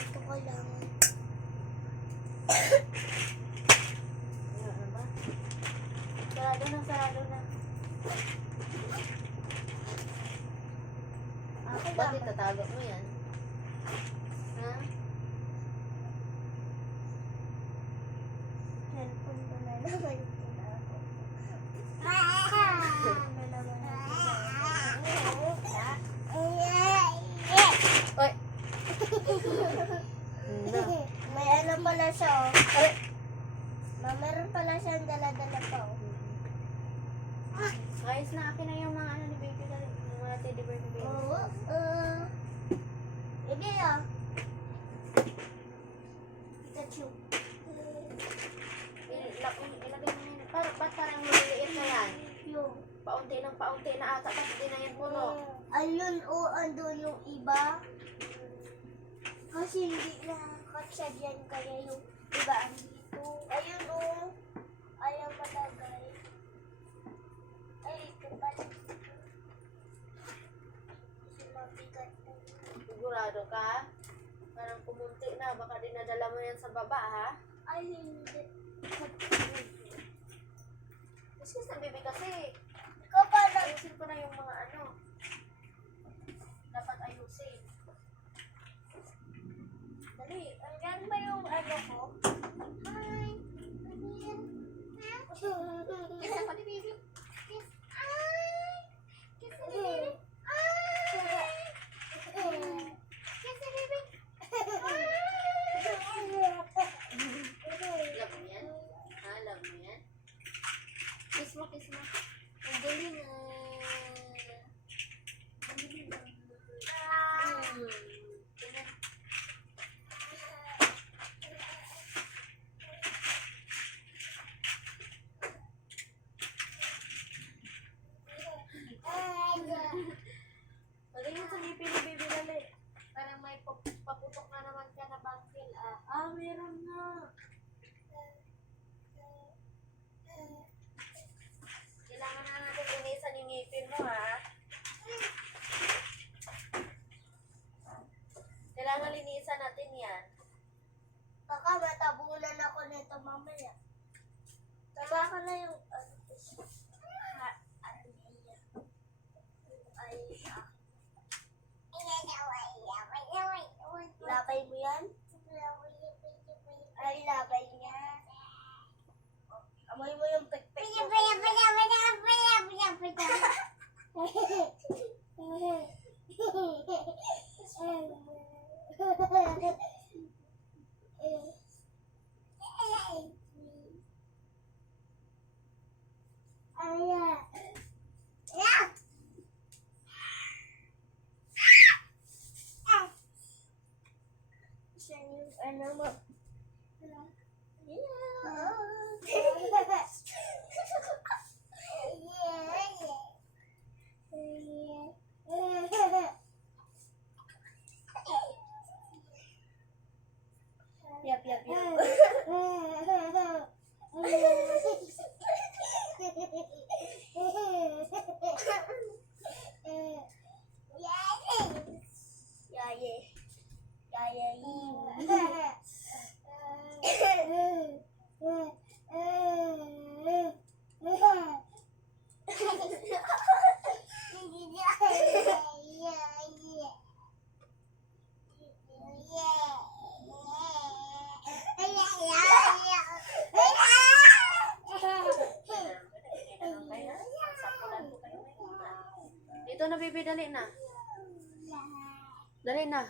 Ito kailangan. Ano ba? Sarado na, sarado na. Ba't itatago mo yan? Ha? Cellphone ko na naman yung tinago. Cellphone na naman yung tinago. Oy! May ano pala siya, oh. Ay! Meron pala siyang dala-dala pa, oh. Ayos na, akin na yung mga ano ni baby dali. Yung mga teddy bear ni baby. Oo. Hindi, ah. Pikachu. Ilagay mo yun. Ba't parang maliliit na yan? Yung. Paunti na ata, tapos di na yan puno. Ayun, oh, andun yung iba. Kasi hindi na katsa dyan, kaya yung iba andito. Ayun, oh. Ayaw malagay. Ay, ito pala. Kasi mabigat na yun. Sigurado ka? Parang kumunti na, baka dinadala mo yan sa baba, ha? Ay, hindi. Kasi sa baby kasi, Ikaw pala. ayusin ko na yung mga ano. Dapat ayusin. Dali, andyan ba yung ano ko? Hi! Ano yan? Kiss ako ni baby. Kiss. Ay! Kiss ni baby. Ay! Kiss ni baby. Love mo yan? Ha? Love mo yan? Kiss mo, kiss mo. Ang galing na. Tingnan. Dali mo sa ngipin ni baby dali. Parang may paputok na naman ka na bangkil, ah. Meron na. Kailangan na natin linisan yung ngipin mo, ha? Kailangan linisan natin yan. Baka matabunan ako nito mamaya. Tama ka na yung ano ko siya. Ay, labay mo yan? Ay, labay niya. Amoy mo yung pekpek. Siya yung ano mo. Yap, yap, yap. Yaye. Yaye. Dito na, baby, dali na. Dali na.